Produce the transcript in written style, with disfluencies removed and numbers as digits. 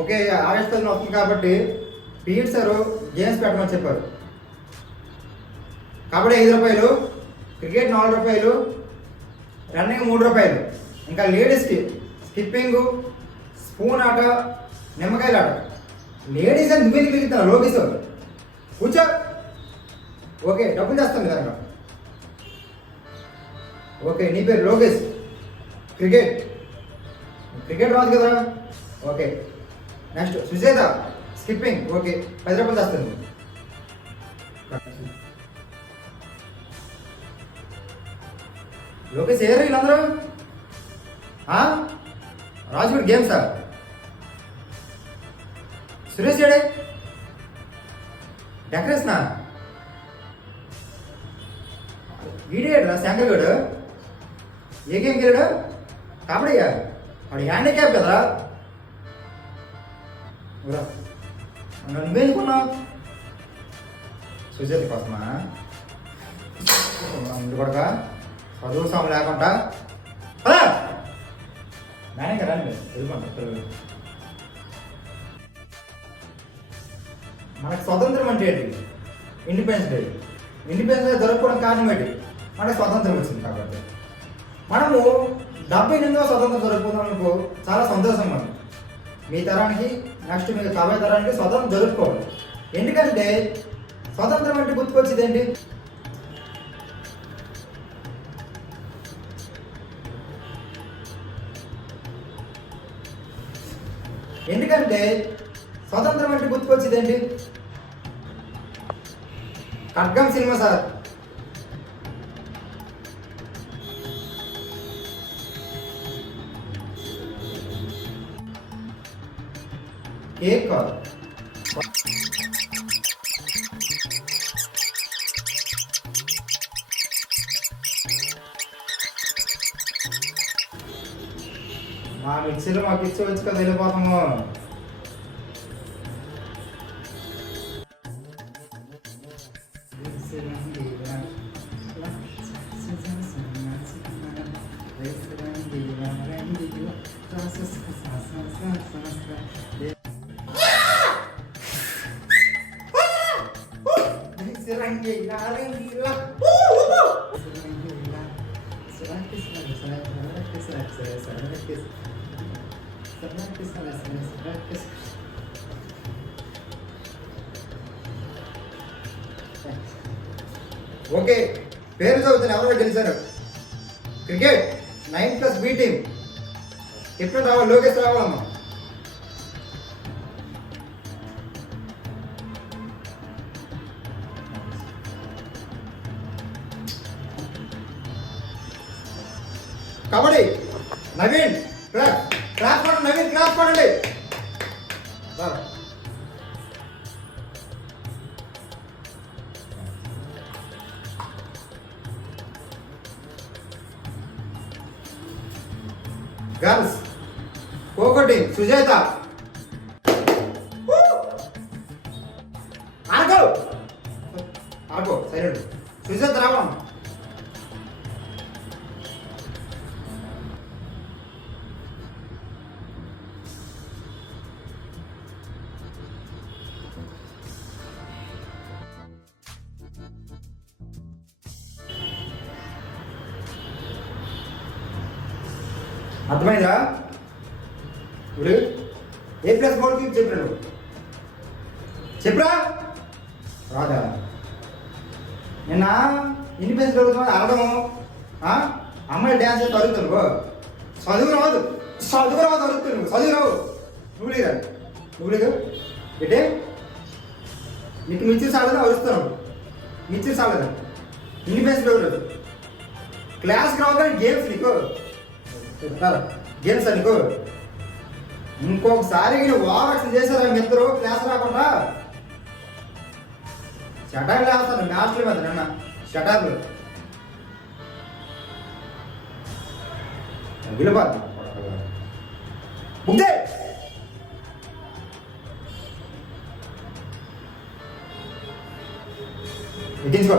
Okay, August 10 వస్తుంది కాబట్టి PET sir games పెట్టమని చెప్పారు. కబడ్డీ 5 రూపాయలు, క్రికెట్ 4 రూపాయలు, రన్నింగ్ 3 రూపాయలు. ఇంకా లేడీస్కి స్కిప్పింగ్, స్పూన్ ఆట, నిమ్మకాయల ఆట. లేడీస్ అని నువ్వెందుకు వెళ్తున్నా లోకేష్? కూర్చో. ఓకే, డబ్బులు చేస్తాను కదా. ఓకే, నీ పేరు లోకేష్. క్రికెట్ క్రికెట్ రాదు కదా. Okay, next Sujetha skipping. Okay, 10 రూపాయలు చేస్తుంది. లోకేష్ ఏరు వీళ్ళందరూ? రాజుగూడ గేమ్సా? సురేష్ ఏడే? డెకరేషనా? వీడియోరా శంకర్ గడు? ఏ గేమ్ గెలాడు? కబడ్డీయా? వాడు హ్యాండిక్యాప్ కదరా. నువ్వేందుకున్నావు? సుజాత కోసమా? ఇందు కొడక చదువు సాము లేకుండా నానే కదా వెళ్ళిపోండి. మనకు స్వతంత్రం అంటే ఏంటి? Independence day. ఇండిపెండెన్స్ డే జరుపుకోవడం కారణం ఏంటి? మనకు స్వతంత్రం వచ్చింది కాబట్టి. మనము 78వ స్వతంత్రం జరుపుకుందాం అనుకో, చాలా సంతోషంగా ఉంది. మీ తరానికి, నెక్స్ట్ మీకు కాబోయే తరానికి స్వతంత్రం జరుపుకోవాలి. ఎందుకంటే స్వతంత్రం అంటే గుర్తుకొచ్చేది ఏంటి? ఎందుకంటే స్వతంత్రం అంటే గుర్తుకొచ్చేది ఏంటి? ఖడ్గం సినిమా సార్. కేక్ కాదు. మా మిక్సీలో మాకు ఇచ్చేవచ్చు కదా, వెళ్ళిపోతాము. ఓకే, పేరు చదువుతాను. ఎవరో గెలిచారు. Cricket 9+B team. ఎప్పుడు రావాలి? లోకేష్ రావాలమ్మా. కబడ్డీ నవీన్. క్లాస్ పడండి నవీన్, క్లాస్ పడండి. Girls kho kho team Sujatha. ఆగో ఆగో సైలెంట్. సుజాత రావడం. అర్థమైందా? ఇప్పుడు A+ గోల్ కీప్ చెప్పాను. చెప్పరా? రాదా? నిన్న ఇండిపెండెన్స్ జరుగుతుంది అరడము. అమ్మాయి డ్యాన్స్ చేస్తే అరుగుతాను. చదువు రాదు అరుగుతాను. చదువు రావు. నువ్వు లేదు అంటే నీకు మిర్చి సాగదు, అరుస్తాను. మిర్చి సాగదు. ఇండిపెండెన్స్ జరగదు. క్లాస్కి రావు కానీ గేమ్స్ నీకు గేమ్స్ అనుకో. ఇంకొకసారి ఓవరాక్షన్ చేశారా మిత్రులు క్లాస్ రాకుండా షటార్లు వేస్తాను. మ్యాచ్ల మీద నిన్న షటార్లు విలువద్దు ముందే ఎక్కించుకో.